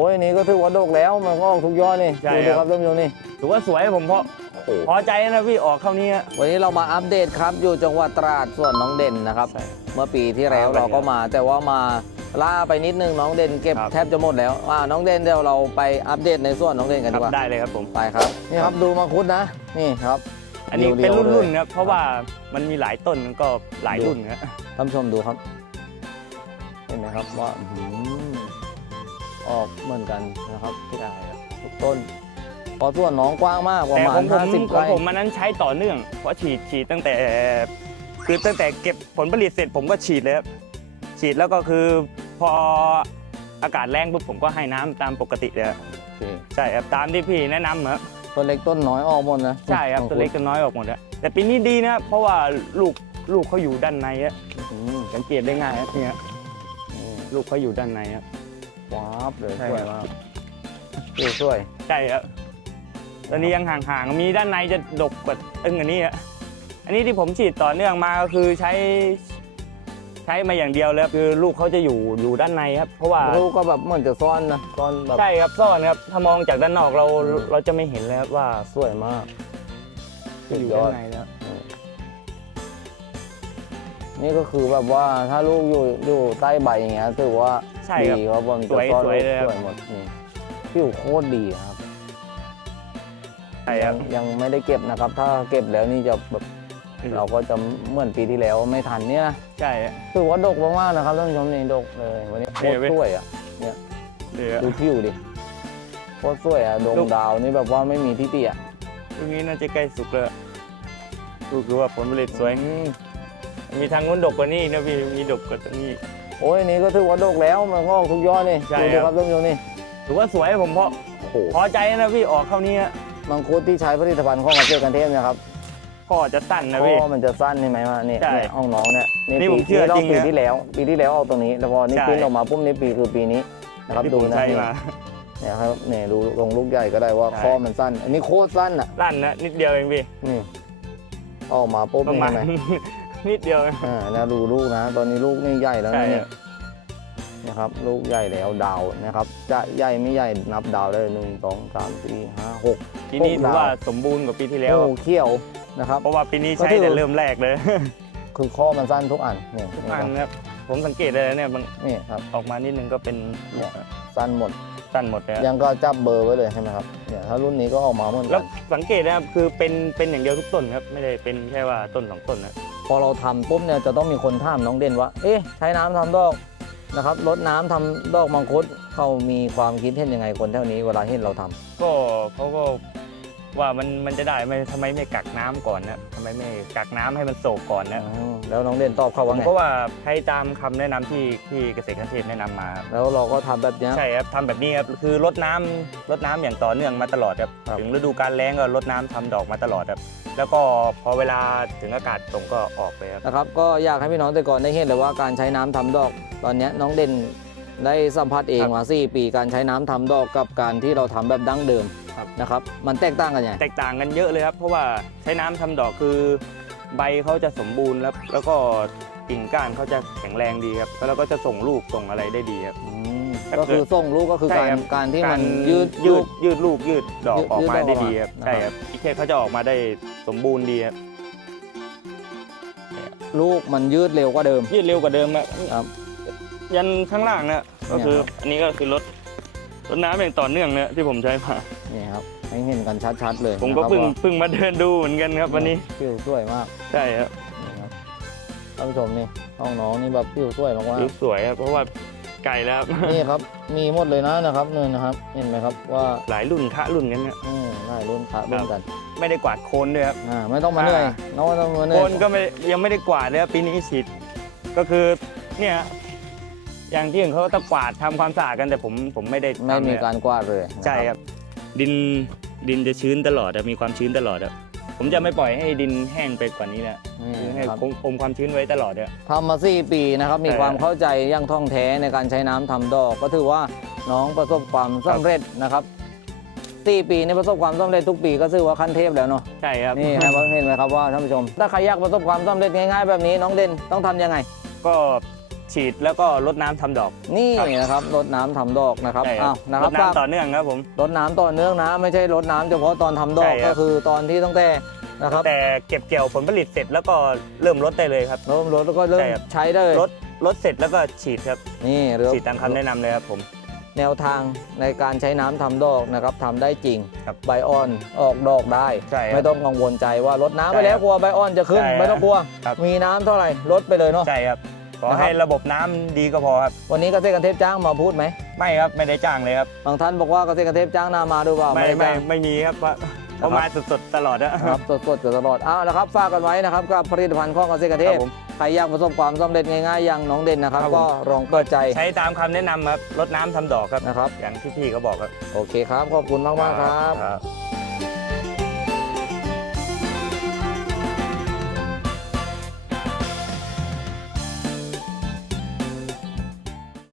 โอ้ยนี่ก็ถือว่าดกแล้วมันก็ออกทุกยอดนี่ใช่ดูดิคครัรับบท่านผู้ชมนี่ถือว่าสวยผมเพราะโอ้โหพอใจนะพี่ออกเข้านี้อะวันนี้เรามาอัปเดตครับอยู่จังหวัดตราดส่วนน้องเด่นนะครับใช่เมื่อปีที่แล้วครับเราก็มา แต่ว่ามาล่าไปนิดนึงน้องเด่นเก็บครับ แทบจะหมดแล้วอ่าน้องเด่นเดี๋ยวเราไปอัปเดตในส่วนน้องเด่นกันคดีรับกว่าได้เลยครับผม ไปครับนี่ครับดูมังคุดนะ นี่ครับอันนี้เรีเป็นยวๆรุ่นเลยๆครับเพราะว่ามันมีหลายต้นมันก็หลายรุ่นครับท่านผู้ชมดูครับ เห็นไหมครับว่าอื้อหือ ออกเหมือนกันนะครับทุกใช่ครับทุกต้นเพอส่วนน้องกว้างมากประแต่มาขณองผม50ขไร่องผมมันนั้นใช้ต่อเนื่อง เพราะฉีดฉีดตั้งแต่ คือตั้งแต่เก็บผลผลิตเสร็จผมก็ฉีดเลยครับฉีดแล้วก็คือพออากาศแรงปุ๊บผมก็ให้น้ำตามปกติเลยครับโอเคใช่ครับตามที่พี่แนะนำครับ ต้นเล็กต้นน้อยออกหมดนะใช่ครับมังตัวเล็กตัวน้อยออกหมดแล้วแต่ปีนี้ดีนะครับเพราะว่าลูกลูกเขาอยู่ด้านในอะอืมสังเกตได้ง่ายครับเนี่ยนี่ลูกเขาอยู่ด้านในครับ ว้าบเลยใช่สวยครับมากสวยสวย ใช่ครับตอนนี้ยังห่างๆ มีด้านในจะดกกว่าอึ้งอันนี้อะอันนี้ที่ผมฉีดต่อเนื่องมาก็คือใช้ ใช้มาอย่างเดียวเลยครับคือลูกเขาจะอยู่อยู่ด้านในครับ เพราะว่าลูกก็แบบเหมือนจะซ่อนนะซ่อนแบบใช่ครับซ่อนครับ ถ้ามองจากด้านนอกเราเราจะไม่เห็นเลยครับว่าสวยมากสุดอยู่ยด้าอดนในแล้วนี่ก็คือแบบว่าถ้าลูกอยู่อยู่ใต้ใบอย่างเงี้ยถือว่า ใช่ดีครับครับผมสวยจะซ่อนสวยลูกเลยครับ สวยหมดนี่ผิวโคตรดีครับ ใช่คยัรับงยังไม่ได้เก็บนะครับ ถ้าเก็บแล้วนี่จะแบบเราก็จะเหมือนปีที่แล้วไม่ทันเนี่ยนะใช่ครับ ถือว่าดกมากๆนะครับท่านผู้ชมนี่ดกเลยวันนี้โคตรเว้ย สวยอะเดี๋ยว ดูผิวดิโคตรสวยอะดวงลูก ดาวนี่แบบว่าไม่มีที่เตี้ยลูกนี้น่าจะใกล้สุกแล้วลูกคือว่าผลผลิตสวย อืมมีทางนู้นดกกว่านี้อีกนะพี่มีดกกว่านี้ โอ้ยนี่ก็ถือว่าดกแล้วมันก็ออกทุกยอดนี่ใช่ดูดิคครัรับ บท่านผู้ชมนี่ถือว่าสวยผมเพราะโอ้โหพอใจนะพี่ออกเข้านี้อะมังคุดที่ใช้ผลิตภัณฑ์ของเกษตรกันเทพเนะครับข้อจะสั้นนะข้พี่อมันจะสั้นใช่ไหมว่านี่ใช่เนี่ยห้องน้องเนี่ยนี่ผมเชื่อปีจริงปีนะที่แล้ว ปีที่แล้วออกตรงนี้แล้วพอนี่ใช่ ปิ้นออกมาปุ๊บนี่ปีคือปีนี้นะครับที่ดูผมนะใช้นี่มาเนี่ยครับเนี่ยดูลงลูกใหญ่ก็ได้ว่าใช่ข้อมันสั้น อันนี้โคตรสั้นอะลั่นนะนิดเดียวเองพี่นี่ออกมาปุ๊บประนี่มาณใช่ไหม นิดเดียว อ่านะดูลูกนะ ตอนนี้ลูกนี่ใหญ่แล้วใช่นะเนี่ครัยบ นะครับ ลูกใหญ่แล้วดาวนะครับ จะใหญ่ไม่ใหญ่นับดาวได้หนึ่งสองสามสี่ห้าหก ปีนี้พวกถือว่าดาวสมบูรณ์กว่าปีที่แล้ว โอ้เขี้ยวนะครับ เพราะว่าปีนี้ก็ใช้ถือ แต่เริ่มแรกเลยคือข้อมันสั้นทุกอันนี่ทุกนี่อัคนรับนะครับผมสังเกตเลยนะเนี่ยมันนี่ครับ ออกมานิดนึงก็เป็นลูกสั้นหมด สั้นหมดเลยอะยังก็จับเบอร์ไว้เลยใช่ไหมครับเนี่ยถ้ารุ่นนี้ก็ออกมาเหมือนแล้กัวนสังเกตนะครับคือเป็นเป็นอย่างเดียวทุกต้นครับไม่ได้เป็นแค่ว่าต้นสองต้นนะพอเราทำปุ๊บเนี่ยจะต้องมีคนถามน้องเด่นว่า เอ๊ะใช้น้ำทำดอกนะครับลดน้ำทำดอกมังคุดเขามีความคิดเห็นยังไงคนแถวนี้เวลาเห็นเราทำก็เขาก็ ว่ามันมันจะได้ไหมทำไมไม่กักน้ำก่อนนะทำไมไม่กักน้ำให้มันโศกก่อนนะอ๋อแล้วน้องเด่นตอบเขาผว่ามไงก็ว่าให้ตามคำแนะนำที่ที่เกษตรเกษตรแนะนำมาครับแล้วเราก็ทำแบบเนี้ย ใช่ครับทำแบบนี้ครับคือลดน้ำลดน้ำอย่างต่อเนื่องมาตลอดครับครับ ถึงฤดูการแล้งก็ลดน้ำทำดอกมาตลอดครับ แล้วก็พอเวลาถึงอากาศตรงก็ออกไปครับ นะครับก็อยากให้พี่น้องแต่ก่อนได้เห็นเลยว่าการใช้น้ำทำดอก ตอนเนี้ยน้องเด่นได้สัมผัสเองครับ มา4ปีการใช้น้ำทำดอกกับการที่เราทำแบบดั้งเดิม ครับนะครับ มันแตกต่างกันยังไงแตกต่างกันเยอะเลยครับ เพราะว่าใช้น้ำทำดอกคือ ใบเขาจะสมบูรณ์แล้วแล้วก็กิ่งก้านเขาจะแข็งแรงดีครับแล้วก็จะส่งลูกส่งอะไรได้ดีครับ อืมก็ก็คืคืออส่งลูกก็คือใช่การครับ การที่มันการยืดยืลูดก ยืดลูกยืดดอกยืดออกมายืดดอกได้ดีครับออกมา ใช่ครับอีเคเขาจะออกมาได้สมบูรณ์ดีครับลูกมันยืดเร็วกว่าเดิมยืดเร็วกว่าเดิมอะครับ ยันข้างล่างเนี่ยก็คือเนี่ยครับ อันนี้ก็คือรถรถน้ำอย่างต่อเนื่องเนี่ยที่ผมใช้มา นี่ครับให้เห็นกันชัดๆเลยผมก็นะครับเพิ่งว่าเพิ่งมาเดินดูเหมือนกันครับวันนี้ผิวสวยมากใช่ครับนี่ครับท่านผู้ชมนี่ห้องน้องนี่แบบผิวสวยมากดูสวยครับเพราะว่าไก่แล้วๆนี่ครับมีหมดเลยนะนะครับนี่นะครับ เห็นไหมครับว่าหลายรุ่นคะรุ่นกันเนี่ยอืมหลายรุ่นพระรุ่นกัน ไม่ได้กวาดโคนด้วยครับอ่าไม่ต้องมาเหนื่อยอ่าน้องไม่ต้องมาเหนื่โคอยนก็ไม่ยังไม่ได้กวาดเลยครับปีนี้ฉีดก็คือเนี่ยอย่างที่อื่นเขาก็ต้องกวาดทำความสะอาดกันแต่ผมผมไม่ได้ไม่ทำมีเลยการกวาดเลยนะใช่ครับ ดินดินจะชื้นตลอดอะมีความชื้นตลอดอะผมจะไม่ปล่อยให้ดินแห้งไปกว่านี้แล้วนี่คือให้นะครับคงคงความชื้นไว้ตลอดอะ ทำมาสี่ปีนะครับ มีใช่ความเข้าใจอยังท่องแท้ในการใช้น้ำทำดอก ก็ถือว่าน้องประสบความสำเร็จนะครับสี่ปีในประสบความสำเร็จทุกปีก็ถือว่าขั้นเทพแล้วเนาะ ใช่ครับ นี่นะครับเห็นไหมครับว่าท่านผู้ชม ถ้าใครอยากประสบความสำเร็จง่ายๆแบบนี้น้องเด่นต้องทำยังไง ก็ ฉีดแล้วก็รดน้ำทำดอก นี่ครับนะครับรดน้ำทำดอกนะครับใช่อ้าวนะครรับดฝากน้ำต่อเนื่องครับผม รดน้ำต่อเนื่องนะ ไม่ใช่รดน้ำเฉพาะตอนทำดอกใช่ครับก็คือตอนที่ตั้งแต่นะครับแต่เก็บเกี่ยวผลผลิตเสร็จแล้วก็เริ่มลดได้เลยครับ เริ่มรดแล้วก็เริ่มใช่ครับ ใช้ได้เลยลดลดเสร็จแล้วก็ฉีดครับนี่เรือฉีดตามคำแนะนำเลยครับผม แนวทางในการใช้น้ำทำดอกนะครับทำได้จริงครับใบอ่อนออกดอกได้ ใช่ครับไม่ต้องกังวลใจว่ารดน้ำไปใช่แล้วครับกลัวใบอ่อนจะขึ้น ใช่ครับไม่ต้องกลัว ครับ มีน้ำเท่าไหร่ลดไปเลยเนาะ ใช่ครับ ขอนะครับให้ระบบน้ำดีก็พอครับ วันนี้เกษตรกรเทพจ้างมาพูดไหมไม่ครับไม่ได้จ้างเลยครับ บางท่านบอกว่าเกษตรกรเทพจ้างนามาดูเปล่าไม่ด้ไม่จ้าง ไม่มีครับเพราะเพราะนะครับมาสดๆตลอดอะ ครับสดๆอยู่ตลอดอ้าวนะครับฝากกันไว้นะครับกับผลิตภัณฑ์ของเกษตรกรเทครัพบผมใครอยากประสบความสำเร็จง่ายๆอย่างน้องเด่นนะครับ ครับผม ก็ลองเปิดใจใช้ตามคำแนะนำครับรดน้ำทำดอกครับ นะครับ อย่างที่พี่เขาบอกครับโอเคครับ ขอบคุณมากๆครับครับ